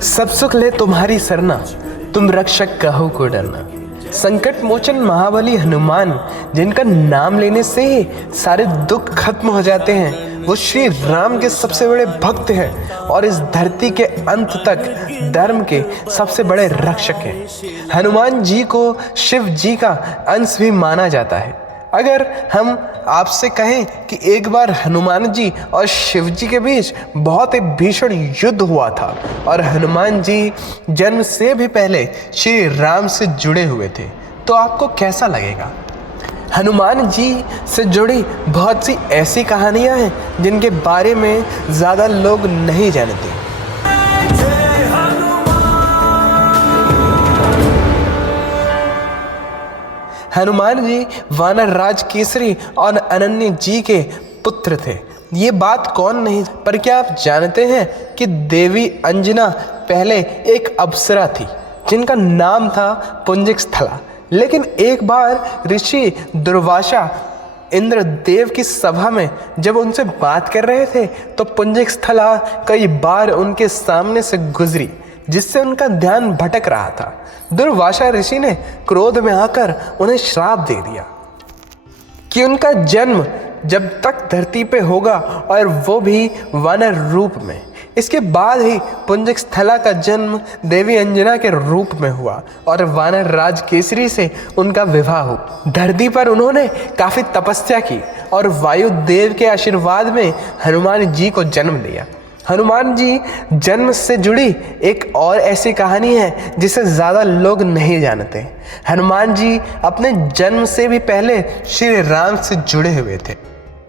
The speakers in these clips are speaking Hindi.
सब सुख ले तुम्हारी सरना, तुम रक्षक कहो को डरना। संकट मोचन महाबली हनुमान, जिनका नाम लेने से ही सारे दुख खत्म हो जाते हैं, वो श्री राम के सबसे बड़े भक्त हैं और इस धरती के अंत तक धर्म के सबसे बड़े रक्षक हैं। हनुमान जी को शिव जी का अंश भी माना जाता है। अगर हम आपसे कहें कि एक बार हनुमान जी और शिव जी के बीच बहुत ही भीषण युद्ध हुआ था और हनुमान जी जन्म से भी पहले श्री राम से जुड़े हुए थे, तो आपको कैसा लगेगा? हनुमान जी से जुड़ी बहुत सी ऐसी कहानियां हैं जिनके बारे में ज़्यादा लोग नहीं जानते। हनुमान जी वानर राज केसरी और अनन्य जी के पुत्र थे। ये बात कौन नहीं, पर क्या आप जानते हैं कि देवी अंजना पहले एक अप्सरा थी जिनका नाम था पुंजस्थला। लेकिन एक बार ऋषि दुर्वासा इंद्रदेव की सभा में जब उनसे बात कर रहे थे तो पुंजस्थला कई बार उनके सामने से गुजरी, जिससे उनका ध्यान भटक रहा था। दुर्वासा ऋषि ने क्रोध में आकर उन्हें श्राप दे दिया कि उनका जन्म जब तक धरती पे होगा और वो भी वानर रूप में। इसके बाद ही पुंजस्थला का जन्म देवी अंजना के रूप में हुआ और वानर राज केसरी से उनका विवाह हुआ। धरती पर उन्होंने काफ़ी तपस्या की और वायुदेव के आशीर्वाद में हनुमान जी को जन्म दिया। हनुमान जी जन्म से जुड़ी एक और ऐसी कहानी है जिसे ज़्यादा लोग नहीं जानते। हनुमान जी अपने जन्म से भी पहले श्री राम से जुड़े हुए थे।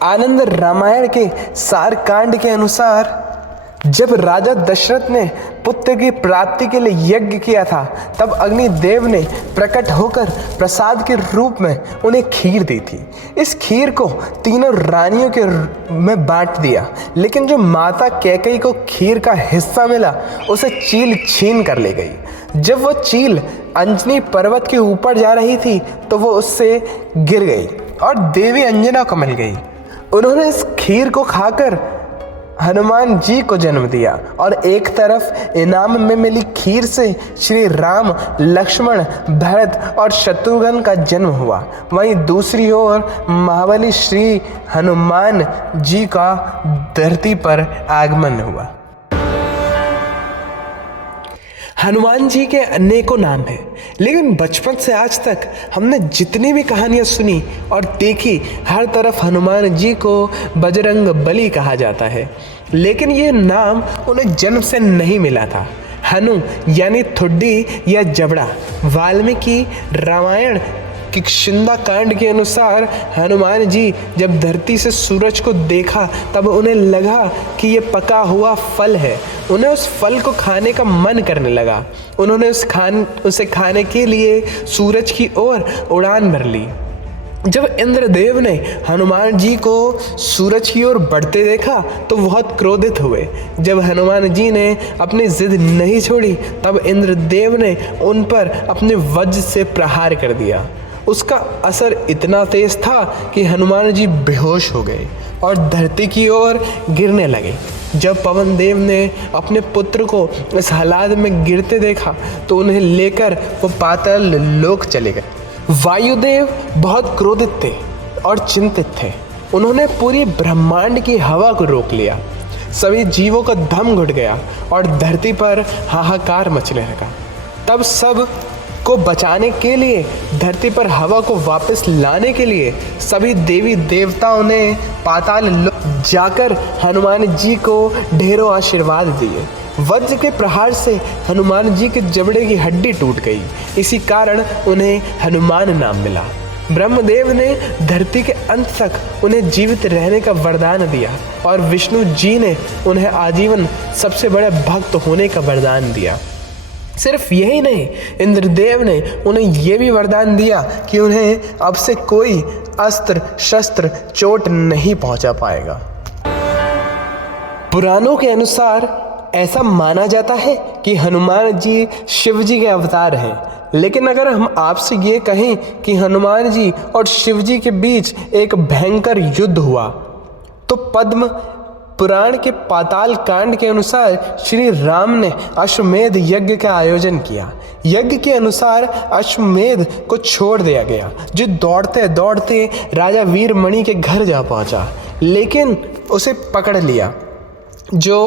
आनंद रामायण के सार कांड के अनुसार जब राजा दशरथ ने पुत्र की प्राप्ति के लिए यज्ञ किया था, तब अग्निदेव ने प्रकट होकर प्रसाद के रूप में उन्हें खीर दी थी। इस खीर को तीनों रानियों के में बांट दिया, लेकिन जो माता कैकेयी को खीर का हिस्सा मिला उसे चील छीन कर ले गई। जब वो चील अंजनी पर्वत के ऊपर जा रही थी तो वो उससे गिर गई और देवी अंजना को मिल गई। उन्होंने इस खीर को खाकर हनुमान जी को जन्म दिया और एक तरफ इनाम में मिली खीर से श्री राम, लक्ष्मण, भरत और शत्रुघ्न का जन्म हुआ। वहीं दूसरी ओर महाबली श्री हनुमान जी का धरती पर आगमन हुआ। हनुमान जी के अनेकों नाम हैं, लेकिन बचपन से आज तक हमने जितनी भी कहानियाँ सुनी और देखी, हर तरफ हनुमान जी को बजरंग बली कहा जाता है। लेकिन ये नाम उन्हें जन्म से नहीं मिला था। हनु यानी ठुड्डी या जबड़ा। वाल्मीकि रामायण किष्किंधा कांड के अनुसार हनुमान जी जब धरती से सूरज को देखा तब उन्हें लगा कि ये पका हुआ फल है। उन्हें उस फल को खाने का मन करने लगा। उन्होंने उसे खाने के लिए सूरज की ओर उड़ान भर ली। जब इंद्रदेव ने हनुमान जी को सूरज की ओर बढ़ते देखा तो बहुत क्रोधित हुए। जब हनुमान जी ने अपनी जिद नहीं छोड़ी तब इंद्रदेव ने उन पर अपने वज्र से प्रहार कर दिया। उसका असर इतना तेज था कि हनुमान जी बेहोश हो गए और धरती की ओर गिरने लगे। जब पवन देव ने अपने पुत्र को इस हालात में गिरते देखा तो उन्हें लेकर वो पाताल लोक चले गए। वायुदेव बहुत क्रोधित थे और चिंतित थे। उन्होंने पूरी ब्रह्मांड की हवा को रोक लिया। सभी जीवों का दम घुट गया और धरती पर हाहाकार मचने लगा। तब सब को बचाने के लिए, धरती पर हवा को वापस लाने के लिए सभी देवी देवताओं ने पाताल लोक जाकर हनुमान जी को ढेरों आशीर्वाद दिए। वज्र के प्रहार से हनुमान जी के जबड़े की हड्डी टूट गई। इसी कारण उन्हें हनुमान नाम मिला। ब्रह्मदेव ने धरती के अंत तक उन्हें जीवित रहने का वरदान दिया और विष्णु जी ने उन्हें आजीवन सबसे बड़े भक्त होने का वरदान दिया। सिर्फ यही नहीं, इंद्रदेव ने उन्हें यह भी वरदान दिया कि उन्हें अब से कोई अस्त्र शस्त्र चोट नहीं पहुंचा पाएगा। पुराणों के अनुसार ऐसा माना जाता है कि हनुमान जी शिव जी के अवतार हैं। लेकिन अगर हम आपसे ये कहें कि हनुमान जी और शिव जी के बीच एक भयंकर युद्ध हुआ तो पद्म पुराण के पाताल कांड के अनुसार श्री राम ने अश्वमेध यज्ञ का आयोजन किया। यज्ञ के अनुसार अश्वमेध को छोड़ दिया गया, जो दौड़ते दौड़ते राजा वीरमणि के घर जा पहुंचा, लेकिन उसे पकड़ लिया। जो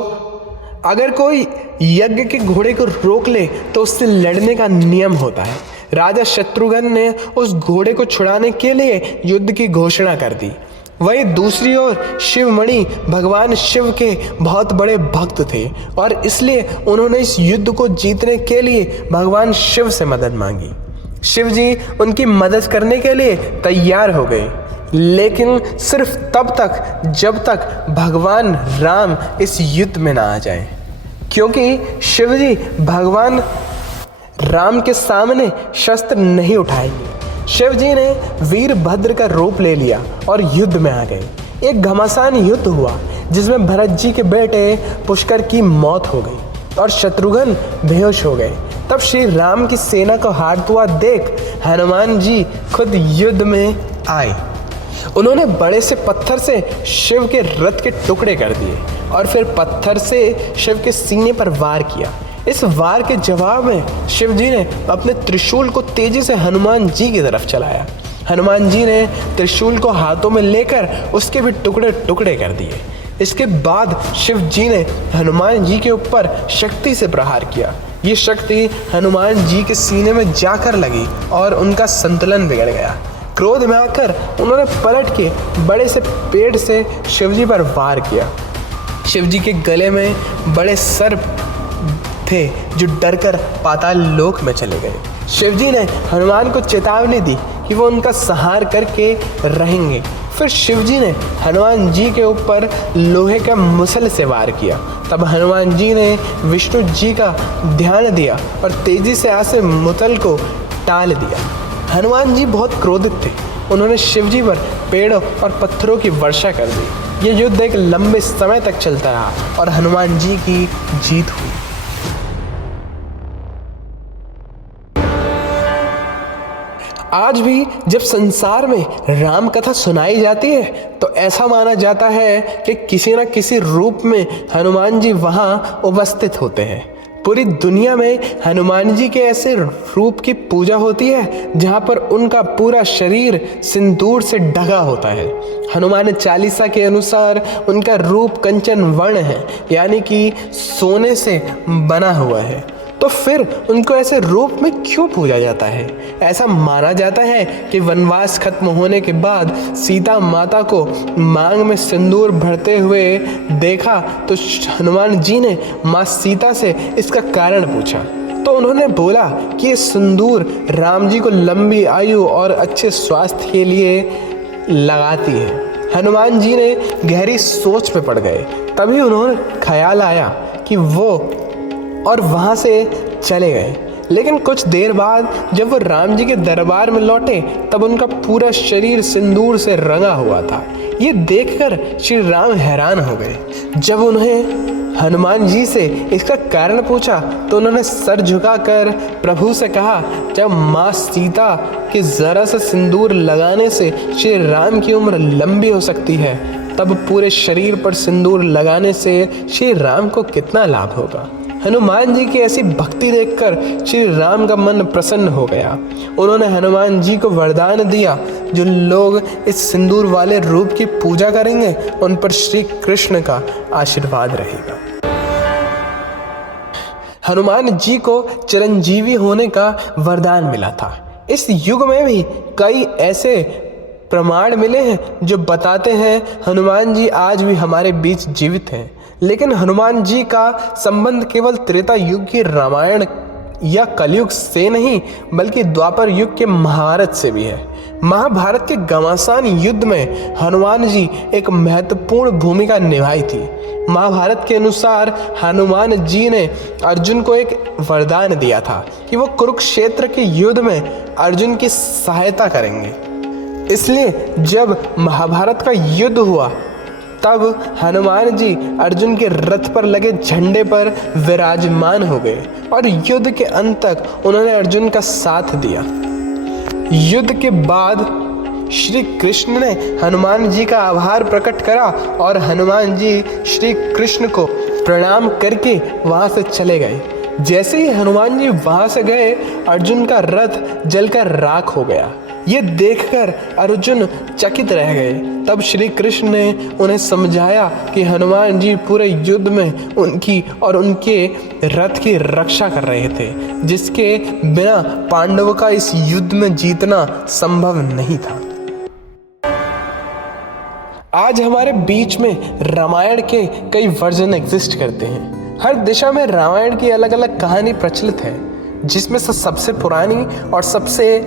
अगर कोई यज्ञ के घोड़े को रोक ले तो उससे लड़ने का नियम होता है। राजा शत्रुघ्न ने उस घोड़े को छुड़ाने के लिए युद्ध की घोषणा कर दी। वहीं दूसरी ओर शिवमणि भगवान शिव के बहुत बड़े भक्त थे और इसलिए उन्होंने इस युद्ध को जीतने के लिए भगवान शिव से मदद मांगी। शिव जी उनकी मदद करने के लिए तैयार हो गए, लेकिन सिर्फ तब तक जब तक भगवान राम इस युद्ध में ना आ जाए, क्योंकि शिव जी भगवान राम के सामने शस्त्र नहीं उठाएंगे। शिव जी ने वीरभद्र का रूप ले लिया और युद्ध में आ गए। एक घमासान युद्ध हुआ जिसमें भरत जी के बेटे पुष्कर की मौत हो गई और शत्रुघ्न बेहोश हो गए। तब श्री राम की सेना को हारता हुआ देख हनुमान जी खुद युद्ध में आए। उन्होंने बड़े से पत्थर से शिव के रथ के टुकड़े कर दिए और फिर पत्थर से शिव के सीने पर वार किया। इस वार के जवाब में शिव जी ने अपने त्रिशूल को तेजी से हनुमान जी की तरफ चलाया। हनुमान जी ने त्रिशूल को हाथों में लेकर उसके भी टुकड़े टुकड़े कर दिए। इसके बाद शिव जी ने हनुमान जी के ऊपर शक्ति से प्रहार किया। ये शक्ति हनुमान जी के सीने में जाकर लगी और उनका संतुलन बिगड़ गया। क्रोध में आकर उन्होंने पलट के बड़े से पेड़ से शिव जी पर वार किया। शिव जी के गले में बड़े सर्प थे जो डरकर पाताल लोक में चले गए। शिव जी ने हनुमान को चेतावनी दी कि वो उनका संहार करके रहेंगे। फिर शिव जी ने हनुमान जी के ऊपर लोहे का मुसल से वार किया। तब हनुमान जी ने विष्णु जी का ध्यान दिया और तेजी से आसे मुसल को टाल दिया। हनुमान जी बहुत क्रोधित थे। उन्होंने शिव जी पर पेड़ों और पत्थरों की वर्षा कर दी। ये युद्ध एक लंबे समय तक चलता रहा और हनुमान जी की जीत हुई। आज भी जब संसार में राम कथा सुनाई जाती है तो ऐसा माना जाता है कि किसी न किसी रूप में हनुमान जी वहाँ उपस्थित होते हैं। पूरी दुनिया में हनुमान जी के ऐसे रूप की पूजा होती है जहाँ पर उनका पूरा शरीर सिंदूर से ढका होता है। हनुमान चालीसा के अनुसार उनका रूप कंचन वर्ण है, यानी कि सोने से बना हुआ है। तो फिर उनको ऐसे रूप में क्यों पूजा जाता है? ऐसा माना जाता है कि वनवास खत्म होने के बाद सीता माता को मांग में सिंदूर भरते हुए देखा तो हनुमान जी ने माँ सीता से इसका कारण पूछा। तो उन्होंने बोला कि ये सिंदूर राम जी को लंबी आयु और अच्छे स्वास्थ्य के लिए लगाती है। हनुमान जी ने गहरी सोच में पड़ गए। तभी उन्होंने ख्याल आया कि वो और वहाँ से चले गए। लेकिन कुछ देर बाद जब वो राम जी के दरबार में लौटे तब उनका पूरा शरीर सिंदूर से रंगा हुआ था। ये देखकर श्री राम हैरान हो गए। जब उन्हें हनुमान जी से इसका कारण पूछा तो उन्होंने सर झुकाकर प्रभु से कहा, जब माँ सीता के ज़रा सा सिंदूर लगाने से श्री राम की उम्र लंबी हो सकती है, तब पूरे शरीर पर सिंदूर लगाने से श्री राम को कितना लाभ होगा। हनुमान जी की ऐसी भक्ति देखकर श्री राम का मन प्रसन्न हो गया। उन्होंने हनुमान जी को वरदान दिया, जो लोग इस सिंदूर वाले रूप की पूजा करेंगे उन पर श्री कृष्ण का आशीर्वाद रहेगा। हनुमान जी को चिरंजीवी होने का वरदान मिला था। इस युग में भी कई ऐसे प्रमाण मिले हैं जो बताते हैं हनुमान जी आज भी हमारे बीच जीवित हैं। लेकिन हनुमान जी का संबंध केवल त्रेता युग की रामायण या कलयुग से नहीं बल्कि द्वापर युग के महाभारत से भी है। महाभारत के घमासान युद्ध में हनुमान जी एक महत्वपूर्ण भूमिका निभाई थी। महाभारत के अनुसार हनुमान जी ने अर्जुन को एक वरदान दिया था कि वो कुरुक्षेत्र के युद्ध में अर्जुन की सहायता करेंगे। इसलिए जब महाभारत का युद्ध हुआ तब हनुमान जी अर्जुन के रथ पर लगे झंडे पर विराजमान हो गए और युद्ध के अंत तक उन्होंने अर्जुन का साथ दिया। युद्ध के बाद श्री कृष्ण ने हनुमान जी का आभार प्रकट करा और हनुमान जी श्री कृष्ण को प्रणाम करके वहाँ से चले गए। जैसे ही हनुमान जी वहाँ से गए, अर्जुन का रथ जलकर राख हो गया। ये देखकर अर्जुन चकित रह गए। तब श्री कृष्ण ने उन्हें समझाया कि हनुमान जी पूरे युद्ध में उनकी और उनके रथ की रक्षा कर रहे थे, जिसके बिना पांडवों का इस युद्ध में जीतना संभव नहीं था। आज हमारे बीच में रामायण के कई वर्जन एग्जिस्ट करते हैं। हर दिशा में रामायण की अलग अलग कहानी प्रचलित है, जिसमें से सबसे पुरानी और सबसे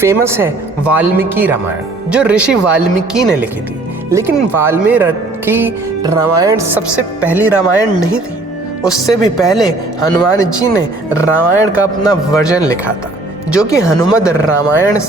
फेमस है वाल्मीकि रामायण, जो ऋषि वाल्मीकि ने लिखी थी। लेकिन वाल्मीकि रामायण सबसे पहली रामायण नहीं थी। उससे भी पहले हनुमान जी ने रामायण का अपना वर्जन लिखा था, जो कि हनुमद रामायण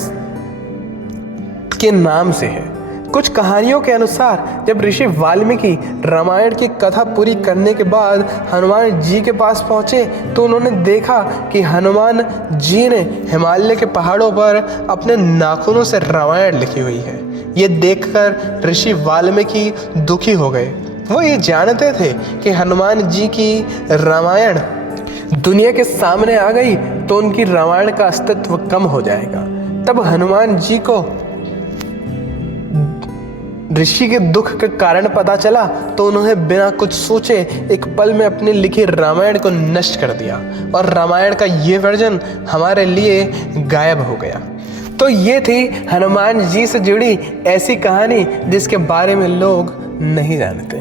के नाम से है। कुछ कहानियों के अनुसार जब ऋषि वाल्मीकि रामायण की कथा पूरी करने के बाद हनुमान जी के पास पहुंचे, तो उन्होंने देखा कि हनुमान जी ने हिमालय के पहाड़ों पर अपने नाखूनों से रामायण लिखी हुई है। ये देखकर ऋषि वाल्मीकि दुखी हो गए। वो ये जानते थे कि हनुमान जी की रामायण दुनिया के सामने आ गई तो उनकी रामायण का अस्तित्व कम हो जाएगा। तब हनुमान जी को ऋषि के दुख का कारण पता चला, तो उन्होंने बिना कुछ सोचे एक पल में अपने लिखे रामायण को नष्ट कर दिया और रामायण का ये वर्जन हमारे लिए गायब हो गया। तो ये थी हनुमान जी से जुड़ी ऐसी कहानी जिसके बारे में लोग नहीं जानते।